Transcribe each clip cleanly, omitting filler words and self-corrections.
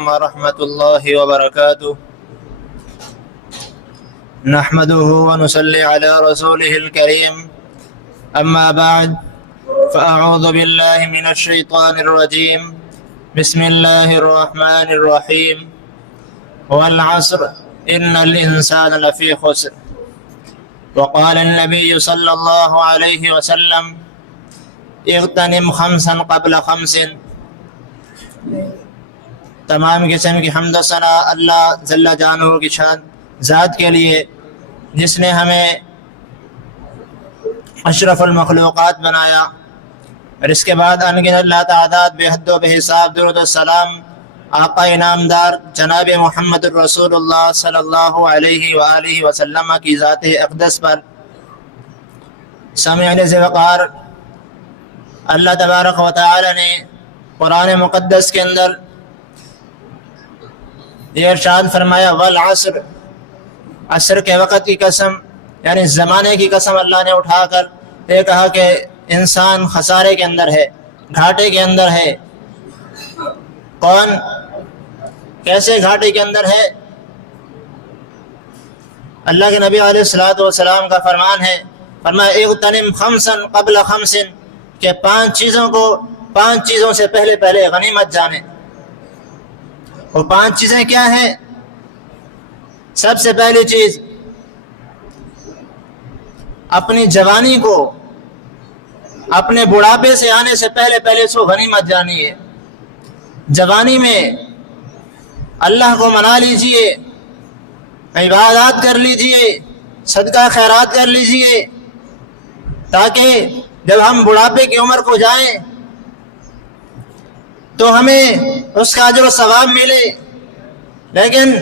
ورحمة الله وبركاته. نحمده ونصلي على رسوله الكريم. أما بعد، فأعوذ بالله من الشيطان الرجيم. بسم الله الرحمن الرحيم. والعصر إن الإنسان لفي خسر. وقال النبي صلى الله عليه وسلم: اغتنم خمسا قبل خمس. تمام قسم کی حمد و ثنا اللہ جل جانہ کی شان ذات کے لیے، جس نے ہمیں اشرف المخلوقات بنایا، اور اس کے بعد انگنت لا تعداد بے حد و بے حساب درود و سلام آقا انعامدار جناب محمد الرسول اللہ صلی اللہ علیہ وآلہ وسلم کی ذات اقدس پر۔ سامعین ذی وقار، اللہ تبارک و تعالی نے قرآن مقدس کے اندر یہ ارشاد فرمایا: والعصر، عصر کے وقت کی قسم، یعنی زمانے کی قسم اللہ نے اٹھا کر یہ کہا کہ انسان خسارے کے اندر ہے، گھاٹے کے اندر ہے۔ کون کیسے گھاٹے کے اندر ہے؟ اللہ کے نبی علیہ الصلوۃ والسلام کا فرمان ہے، فرمایا: اغتنم خمسا قبل خمس، کہ پانچ چیزوں سے پہلے غنیمت جانے۔ وہ پانچ چیزیں کیا ہیں؟ سب سے پہلی چیز، اپنی جوانی کو اپنے بڑھاپے سے آنے سے پہلے سو غنیمت جانی ہے۔ جوانی میں اللہ کو منا لیجئے، عبادات کر لیجئے، صدقہ خیرات کر لیجئے، تاکہ جب ہم بڑھاپے کی عمر کو جائیں تو ہمیں اس کا اجر و ثواب ملے۔ لیکن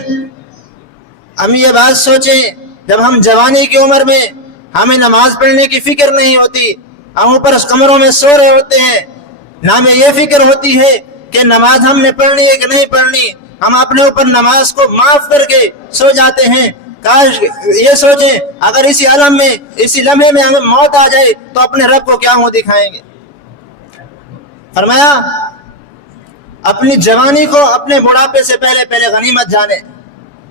ہم یہ بات سوچیں، جب ہم جوانی کی عمر میں ہمیں نماز پڑھنے کی فکر نہیں ہوتی، ہم اوپر کمروں میں سو رہے ہوتے ہیں، نہ ہمیں یہ فکر ہوتی ہے کہ نماز ہم نے پڑھنی ہے کہ نہیں پڑھنی، ہم اپنے اوپر نماز کو معاف کر کے سو جاتے ہیں۔ کاش یہ سوچیں، اگر اسی لمحے میں ہمیں موت آ جائے تو اپنے رب کو کیا منہ دکھائیں گے۔ فرمایا اپنی جوانی کو اپنے بڑھاپے سے پہلے غنیمت جانے،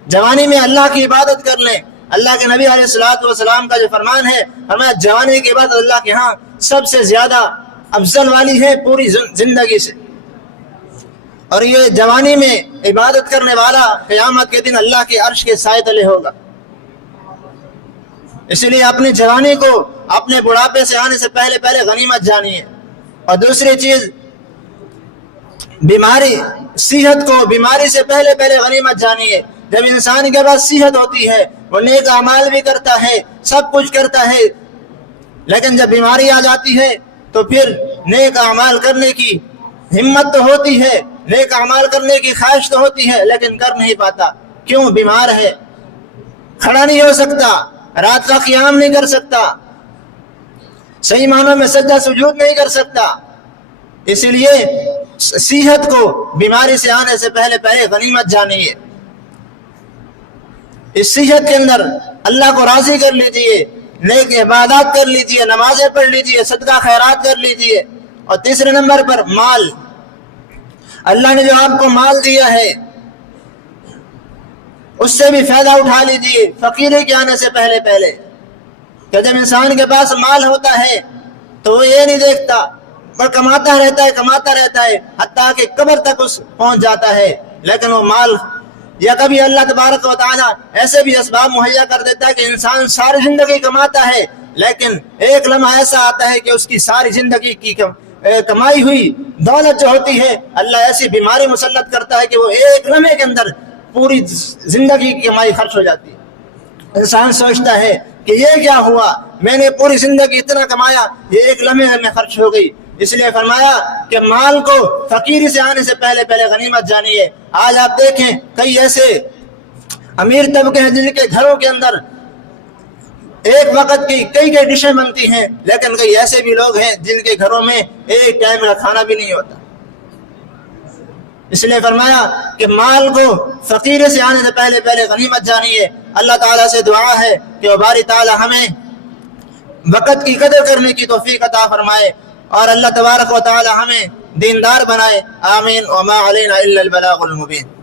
جوانی میں اللہ کی عبادت کر لیں۔ اللہ کے نبی علیہ الصلوۃ والسلام کا جو فرمان ہے، فرمایا جوانی کی عبادت اللہ کے ہاں سب سے زیادہ افضل والی ہے پوری زندگی سے، اور یہ جوانی میں عبادت کرنے والا قیامت کے دن اللہ کے عرش کے سائے تلے ہوگا۔ اس لیے اپنی جوانی کو اپنے بڑھاپے سے آنے سے پہلے غنیمت جانی ہے۔ اور دوسری چیز، صحت کو بیماری سے پہلے غنیمت جانی ہے۔ جب انسان کے پاس صحت ہوتی ہے، وہ نیک اعمال بھی کرتا ہے، سب کچھ کرتا ہے، لیکن جب بیماری آ جاتی ہے تو پھر نیک اعمال کرنے کی ہمت تو ہوتی ہے، نیک اعمال کرنے کی خواہش تو ہوتی ہے، لیکن کر نہیں پاتا۔ کیوں؟ بیمار ہے، کھڑا نہیں ہو سکتا، رات کا قیام نہیں کر سکتا، صحیح معنوں میں سجدہ سجود نہیں کر سکتا۔ اس لیے صحت کو بیماری سے آنے سے پہلے غنیمت جانی ہے۔ اس صحت کے اندر اللہ کو راضی کر لیجئے، نیک عبادات کر لیجئے، نمازیں پڑھ لیجئے، صدقہ خیرات کر لیجئے۔ اور تیسرے نمبر پر مال، اللہ نے جو آپ کو مال دیا ہے اس سے بھی فائدہ اٹھا لیجئے فقیری کے آنے سے پہلے۔ کہ جب انسان کے پاس مال ہوتا ہے تو وہ یہ نہیں دیکھتا، پر کماتا رہتا ہے حتیٰ کہ قبر تک اس پہنچ جاتا ہے، لیکن وہ مال، یا کبھی اللہ تبارک و تعالی ایسے بھی اسباب مہیا کر دیتا ہے کہ انسان ساری زندگی کماتا ہے، لیکن ایک لمحہ ایسا آتا ہے کہ اس کی ساری زندگی کی کمائی ہوئی دولت جو ہوتی ہے، اللہ ایسی بیماری مسلط کرتا ہے کہ وہ ایک لمحے کے اندر پوری زندگی کی کمائی خرچ ہو جاتی ہے۔ انسان سوچتا ہے کہ یہ کیا ہوا، میں نے پوری زندگی اتنا کمایا، یہ ایک لمحے میں خرچ ہو گئی۔ اس لیے فرمایا کہ مال کو فقیری سے آنے سے پہلے غنیمت جانی ہے۔ آج آپ دیکھیں کئی ایسے امیر طبقے ہیں جن کے گھروں کے اندر ایک وقت کی کئی ڈشیں بنتی ہیں، لیکن کئی ایسے بھی لوگ ہیں جن کے گھروں میں ایک ٹائم کا کھانا بھی نہیں ہوتا۔ اس لیے فرمایا کہ مال کو فقیری سے آنے سے پہلے غنیمت جانی ہے۔ اللہ تعالیٰ سے دعا ہے کہ وہ باری تعالیٰ ہمیں وقت کی قدر کرنے کی توفیق عطا فرمائے، اور اللہ تبارک و تعالی ہمیں دیندار بنائے. آمین. وما علینا الا البلاغ المبین.